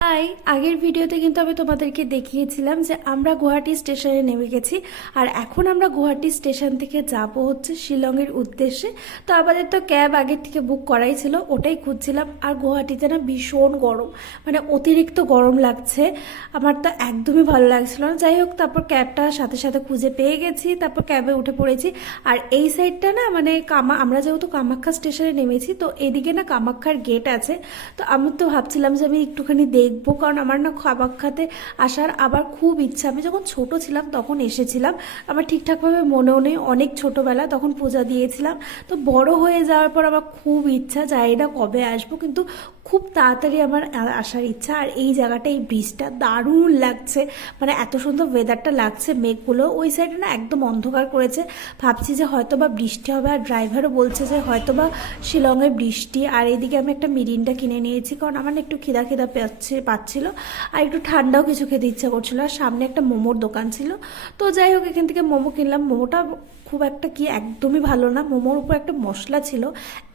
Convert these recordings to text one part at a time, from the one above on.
High, আগের ভিডিওতে কিন্তু আমি তোমাদেরকে দেখিয়েছিলাম যে আমরা গুয়াহাটি স্টেশনে নেমে গেছি। আর এখন আমরা গুয়াহাটি স্টেশন থেকে যাব হচ্ছে শিলংয়ের উদ্দেশ্যে। তো আমাদের তো ক্যাব আগের থেকে বুক করাই ছিল, ওটাই খুঁজছিলাম। আর গুয়াহাটিতে না ভীষণ গরম, মানে অতিরিক্ত গরম লাগছে। আমার তো একদমই ভালো লাগছিল না। যাই হোক, তারপর ক্যাবটা সাথে সাথে খুঁজে পেয়ে গেছি, তারপর ক্যাবে উঠে পড়েছি। আর এই সাইডটা না মানে আমরা যেহেতু কামাখ্যা স্টেশনে নেমেছি, তো এদিকে না কামাখ্যার গেট আছে। তো আমি তো ভাবছিলাম যে আমি একটুখানি দেখবো, কারণ আমার না কামাখ্যাতে আসার আবার খুব ইচ্ছা। আমি যখন ছোট ছিলাম তখন এসেছিলাম, আমার ঠিকঠাকভাবে মনেও নেই, অনেক ছোটোবেলা তখন পূজা দিয়েছিলাম। তো বড় হয়ে যাওয়ার পর আমার খুব ইচ্ছা, জানি না কবে আসবো, কিন্তু খুব তাড়াতাড়ি আমার আসার ইচ্ছা। আর এই জায়গাটা, এই ব্রিজটা দারুণ লাগছে, মানে এত সুন্দর ওয়েদারটা লাগছে। মেঘগুলো ওই সাইডে না একদম অন্ধকার করেছে, ভাবছি যে হয়তো বা বৃষ্টি হবে। আর ড্রাইভারও বলছে যে হয়তো বা শিলংয়ে বৃষ্টি। আর এদিকে আমি একটা মিরিন্ডা কিনে নিয়েছি, কারণ আমার না একটু খিদা খিদা পাচ্ছিল, আর একটু ঠান্ডাও কিছু খেতে ইচ্ছা করছিল। আর সামনে একটা মোমোর দোকান ছিল। তো যাই হোক, এখান থেকে মোমো কিনলাম। মোমোটা খুব একটা কি একদমই ভালো না, মোমোর উপর একটা মশলা ছিল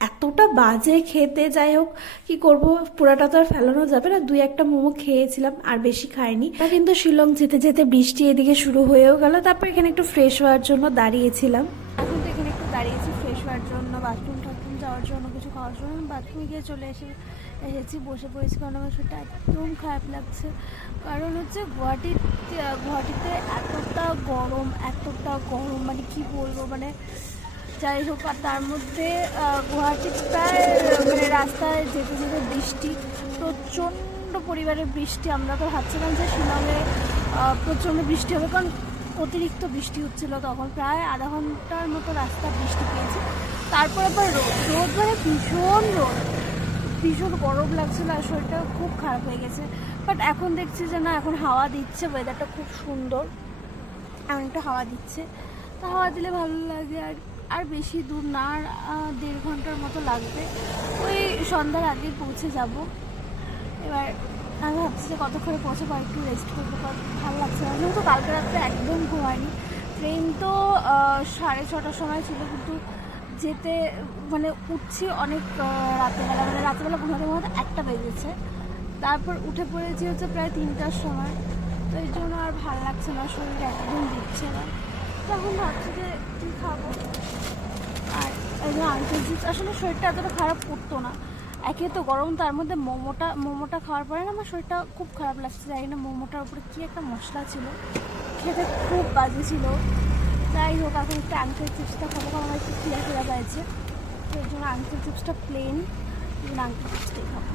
এতটা বাজে খেতে। যাই হোক, কি করব, পুরাটা তো আর ফেলানো যাবে না। দুই একটা মোমো খেয়েছিলাম, আর বেশি খাইনি। কিন্তু শিলং যেতে যেতে বৃষ্টি এদিকে শুরু হয়েও গেল। তারপর এখানে একটু ফ্রেশ হওয়ার জন্য দাঁড়িয়েছিলাম। এখন তো এখানে একটু দাঁড়িয়েছি ফ্রেশ হওয়ার জন্য, বাথরুম টাথরুম যাওয়ার জন্য, কিছু খাওয়ার জন্য। বাথরুমে গিয়ে চলে এসেছি, বসে পড়েছি, কারণ আমার শরীরটা একদম খারাপ লাগছে। কারণ হচ্ছে গুয়াহাটিতে এতটা গরম, মানে কি বলবো, মানে যাই হোক। আর তার মধ্যে গুয়াহাটিটায় মানে রাস্তায় যেতে যেতে বৃষ্টি, প্রচণ্ড পরিমাণে বৃষ্টি। আমরা তো ভাবছিলাম যে শিলংয়ে প্রচণ্ড বৃষ্টি হবে, কারণ অতিরিক্ত বৃষ্টি হচ্ছিল তখন। প্রায় আধা ঘন্টার মতো রাস্তা বৃষ্টি পেয়েছি। তারপর আবার রোদ মানে ভীষণ গরম লাগছিল, আর শরীরটা খুব খারাপ হয়ে গেছে। বাট এখন দেখছি যে না, এখন হাওয়া দিচ্ছে, ওয়েদারটা খুব সুন্দর, এমন একটা হাওয়া দিচ্ছে। তো হাওয়া দিলে ভালো লাগে। আর বেশি দূর না, আর 1.5 ঘন্টার মতো লাগবে। ওই সন্ধ্যার আগে পৌঁছে যাব। এবার আমি ভাবছি যে কতক্ষণে পৌঁছাবো, একটু রেস্ট করবো, ভালো লাগছে না। যেহেতু কালকে রাত্রে একদম ঘুমায়নি। ট্রেন তো 6:30টার সময় ছিল, কিন্তু যেতে মানে উঠছি অনেক রাতেবেলা, মানে রাতেবেলা ঘুমাতে একটা বেজেছে। তারপর উঠে পড়েছি হচ্ছে প্রায় 3টার সময়। তো এই জন্য আর ভালো লাগছে না, শরীর একদম দিচ্ছে না। তখন ভাবছি যে কী খাবো। আর এই যে আঙ্কেল চিপস, আসলে শরীরটা এতটা খারাপ করতো না। একে তো গরম, তার মধ্যে মোমোটা খাওয়ার পরে না আমার শরীরটা খুব খারাপ লাগছে। জানি না মোমোটার উপরে কী একটা মশলা ছিল, খেতে খুব বাজে ছিল। যাই হোক, এখন একটা আঙ্কেল চিপসটা খাবো, কারণ আমার একটু খিদা পাইছে। তো এই জন্য আঙ্কেল চিপসটা প্লেন, আঙ্কেল চিপসটাই খাবো।